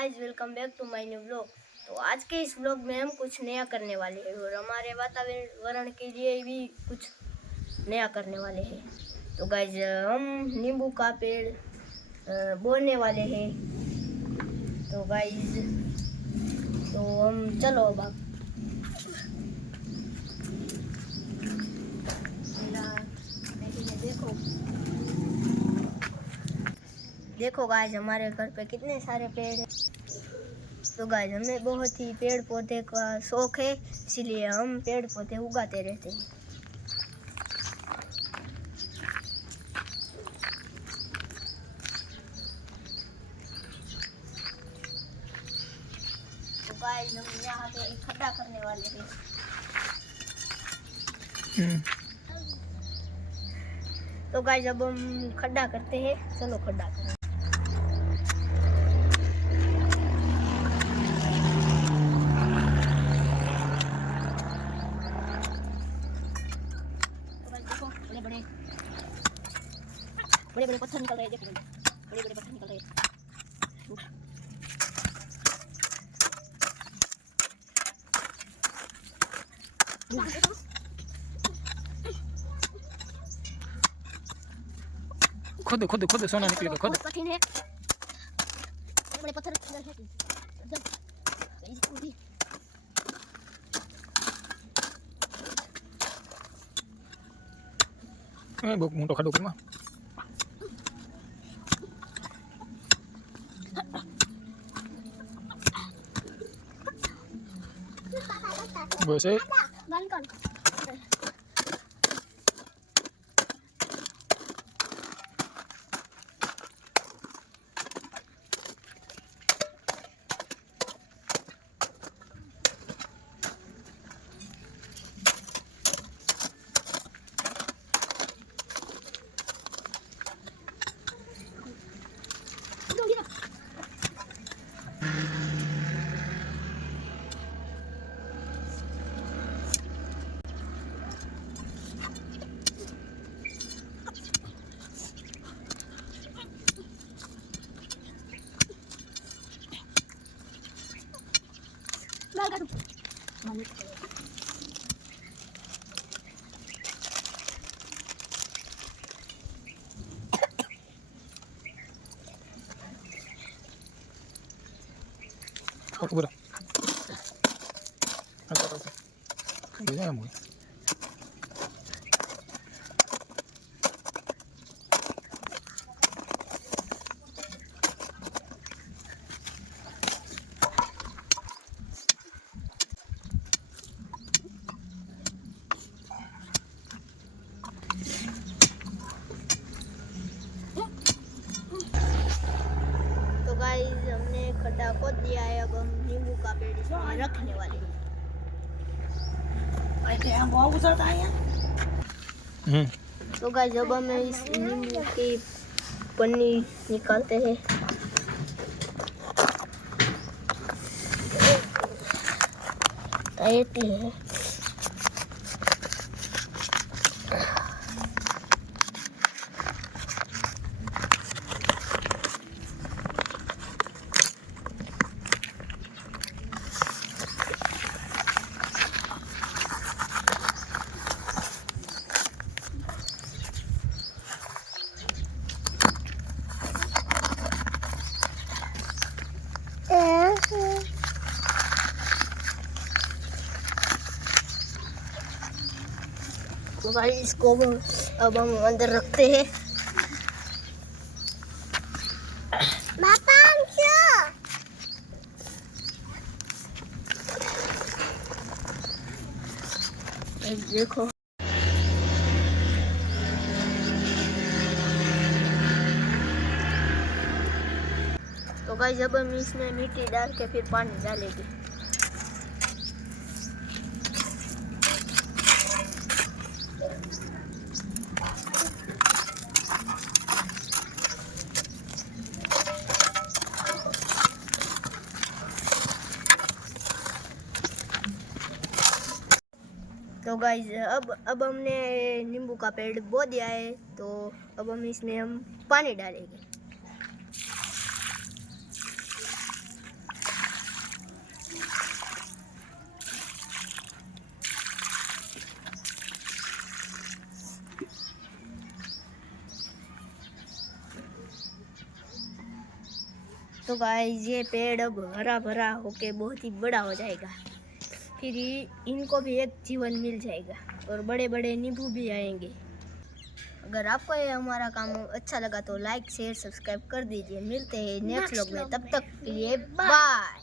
Guys, welcome back to my new blog. तो आज के इस ब्लॉग में हम कुछ नया करने वाले हैं और हमारे वातावरण के लिए भी कुछ नया करने वाले हैं। तो गाइस, हम नींबू का पेड़ बोने वाले हैं। तो गाइस, तो हम चलो अब देखो देखो गाइस, हमारे घर पे कितने सारे पेड़ हैं। तो गाइस, हमें बहुत ही पेड़ पौधे का शौक है, इसीलिए हम पेड़ पौधे उगाते रहते हैं। तो गाइस, हम यहाँ पे एक खड्डा करने वाले हैं। तो गाइस, अब हम खड्डा करते हैं। चलो खड्डा करें। बड़े बड़े पत्थर निकल रहे हैं, देखो बड़े बड़े पत्थर निकल रहे हैं। खुद खुद खुद सोना निकलेगा खुद। कठिन है, बड़े पत्थर बहुत मोटो खड्डो करूंगा। वैसे Udah. Biasanya kamu. तो गाइस, हमने खड्डा खोद दिया है। अब हम नींबू का पेड़ इसमें रखने वाले हैं। तो गाइस, अब हम इस नींबू की पन्नी निकालते हैं। ऐसी है। तो गाइस, इसको अब हम अंदर रखते हैं। देखो तो गाइस, अब हम इसमें मिट्टी डाल के फिर पानी डालेंगे। तो गाइस, अब हमने नींबू का पेड़ बो दिया है। तो अब हम इसमें पानी डालेंगे। तो गाइस ये पेड़ अब हरा भरा होके बहुत ही बड़ा हो जाएगा, फिर इनको भी एक जीवन मिल जाएगा और बड़े बड़े नींबू भी आएंगे। अगर आपको ये हमारा काम अच्छा लगा तो लाइक शेयर सब्सक्राइब कर दीजिए। मिलते हैं नेक्स्ट व्लॉग में, तब तक के लिए बाय।